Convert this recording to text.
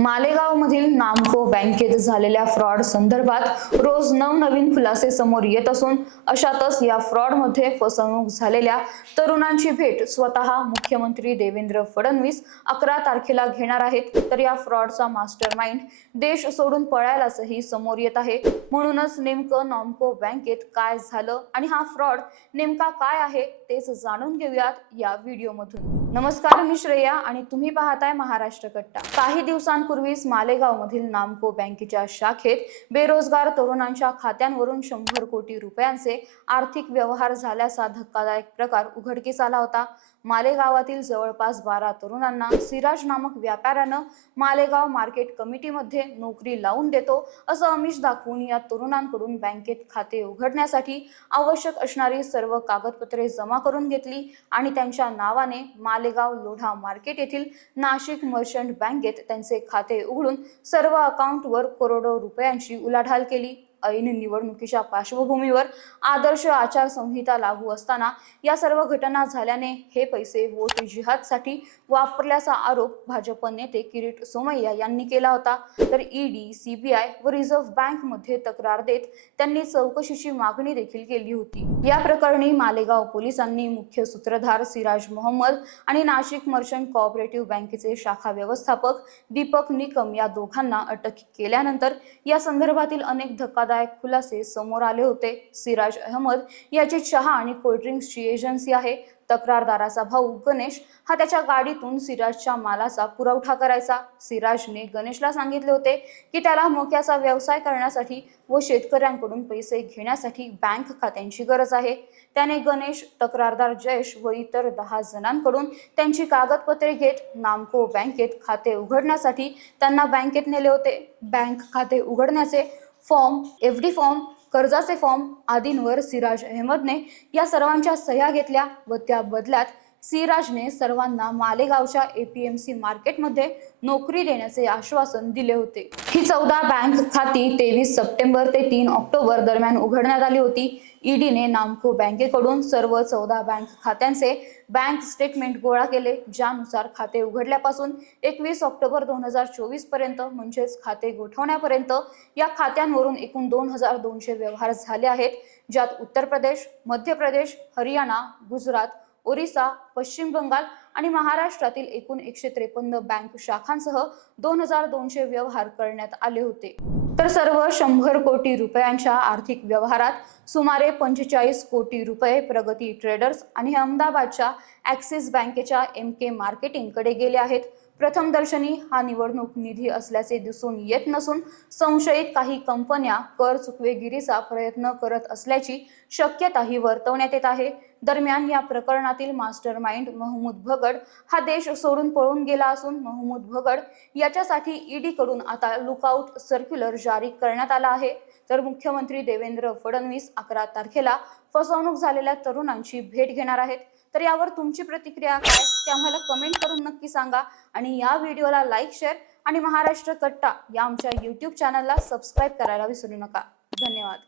मालेगावमधील नामको बँकेत झालेल्या फ्रॉड संदर्भात रोज नवनवीन खुलासे समोर येत असून अशातच या फ्रॉडमध्ये फसवणूक झालेल्या तरुणांची भेट स्वतः मुख्यमंत्री देवेंद्र फडणवीस अकरा तारखेला घेणार आहेत. तर या फ्रॉडचा मास्टर माइंड देश सोडून पळायलाचही समोर येत आहे. म्हणूनच नेमकं नॉमको बँकेत काय झालं आणि हा फ्रॉड नेमका काय आहे तेच जाणून घेऊयात या व्हिडिओमधून. नमस्कार मी श्रेया आणि तुम्ही पाहताय महाराष्ट्र कट्टा. काही दिवसांपूर्वीच मालेगावमधील नामको बँकेच्या शाखेत बेरोजगार तरुणांच्या खात्यांवरून शंभर कोटी रुपयांचे आर्थिक व्यवहार झाल्याचा धक्कादायक प्रकार उघडकीस आला होता. मालेगावातील जवळपास बारा तरुणांना सिराज नामक व्यापाऱ्यानं मालेगाव मार्केट कमिटीमध्ये नोकरी लावून देतो असं अमिष दाखवून या तरुणांकडून बँकेत खाते उघडण्यासाठी आवश्यक असणारी सर्व कागदपत्रे जमा करून घेतली आणि त्यांच्या नावाने मालेगाव लोढा मार्केट येथील नाशिक मर्चंट बँकेत त्यांचे खाते उघडून सर्व अकाउंटवर करोडो रुपयांची उलाढाल केली. ऐन निवडणुकीच्या पार्श्वभूमीवर आदर्श आचारसंहिता लागू असताना या सर्व घटना झाल्याने हे पैसे वोट जिहादसाठी वापरल्याचा आरोप भाजप नेते किरीट सोमय्या यांनी केला होता. तर ईडी सीबीआय व रिझर्व्ह बँकमध्ये तक्रार देत त्यांनी चौकशीची मागणी देखील केली होती. या प्रकरणी मालेगाव पोलिसांनी मुख्य सूत्रधार सिराज मोहम्मद आणि नाशिक मर्चंट कोऑपरेटिव्ह बँकेचे शाखा व्यवस्थापक दीपक निकम या दोघांना अटक केल्यानंतर या संदर्भातील अनेक धक्का धक्कादायक खुलासे समोर आले होते. सिराज अहमद याची चहा आणि कोल्ड्रिंक्सची एजन्सी आहे. तक्रारदाराचा भाऊ गणेश हा त्याच्या गाडीतून सिराजच्या मालाचा पुरवठा करायचा. सिराजने गणेशला सांगितले होते की त्याला मोक्याचा व्यवसाय करण्यासाठी व शेतकऱ्यांकडून पैसे घेण्यासाठी बँक खात्यांची गरज आहे. त्याने गणेश तक्रारदार जयेश व इतर दहा जणांकडून त्यांची कागदपत्रे घेत नामको बँकेत खाते उघडण्यासाठी त्यांना बँकेत नेले होते. बँक खाते उघडण्याचे फॉर्म एफ डी फॉर्म कर्जाचे फॉर्म आदींवर सिराज अहमदने या सर्वांच्या सह्या घेतल्या व त्या बदल्यात सिराजने सर्वांना मालेगावच्या एपीएमसी मार्केटमध्ये नोकरी देण्याचे आश्वासन दिले होते. ही चौदा बँक खाती तेवीस सप्टेंबर ते तीन ऑक्टोबर दरम्यान उघडण्यात आली होती. ईडीने नामको बँकेकडून सर्व चौदा बँक खात्यांचे बँक स्टेटमेंट गोळा केले ज्यानुसार खाते उघडल्यापासून एकवीस ऑक्टोबर दोन हजार चोवीसपर्यंत म्हणजेच खाते गोठवण्यापर्यंत या खात्यांवरून एकूण दोन हजार दोनशे व्यवहार झाले आहेत. ज्यात उत्तर प्रदेश मध्य प्रदेश हरियाणा गुजरात ओरिसा पश्चिम बंगाल आणि महाराष्ट्रातील एकूण एकशे त्रेपन्न बँक शाखांसह दोन हजार दोनशे व्यवहार करण्यात आले होते. तर सर्व शंभर कोटी रुपयांच्या आर्थिक व्यवहारात सुमारे पंचेचाळीस कोटी रुपये प्रगती ट्रेडर्स आणि अहमदाबादच्या ॲक्सिस बँकेच्या एम के मार्केटिंगकडे गेले आहेत. प्रथमदर्शनी हा निवडणूक निधी असल्याचे दिसून येत नसून संशयित काही कंपन्या कर चुकवेगिरीचा प्रयत्न करत असल्याची शक्यताही वर्तवण्यात येत आहे. दरम्यान या प्रकरणातील मास्टर माइंड महमूद भगड हा देश सोडून पळून गेला असून महमूद भगड याच्यासाठी ईडी कडून आता लुकआउट सर्क्युलर जारी करण्यात आला आहे. तर मुख्यमंत्री देवेंद्र फडणवीस अकरा तारखेला फसवणूक झालेल्या तरुणांची भेट घेणार आहेत. तर यावर तुमची प्रतिक्रिया काय? ते आम्हाला कमेंट करून नक्की सांगा आणि या व्हिडिओला लाईक शेअर आणि महाराष्ट्र कट्टा या आमच्या यूट्यूब चॅनलला सबस्क्राईब करायला विसरू नका. धन्यवाद.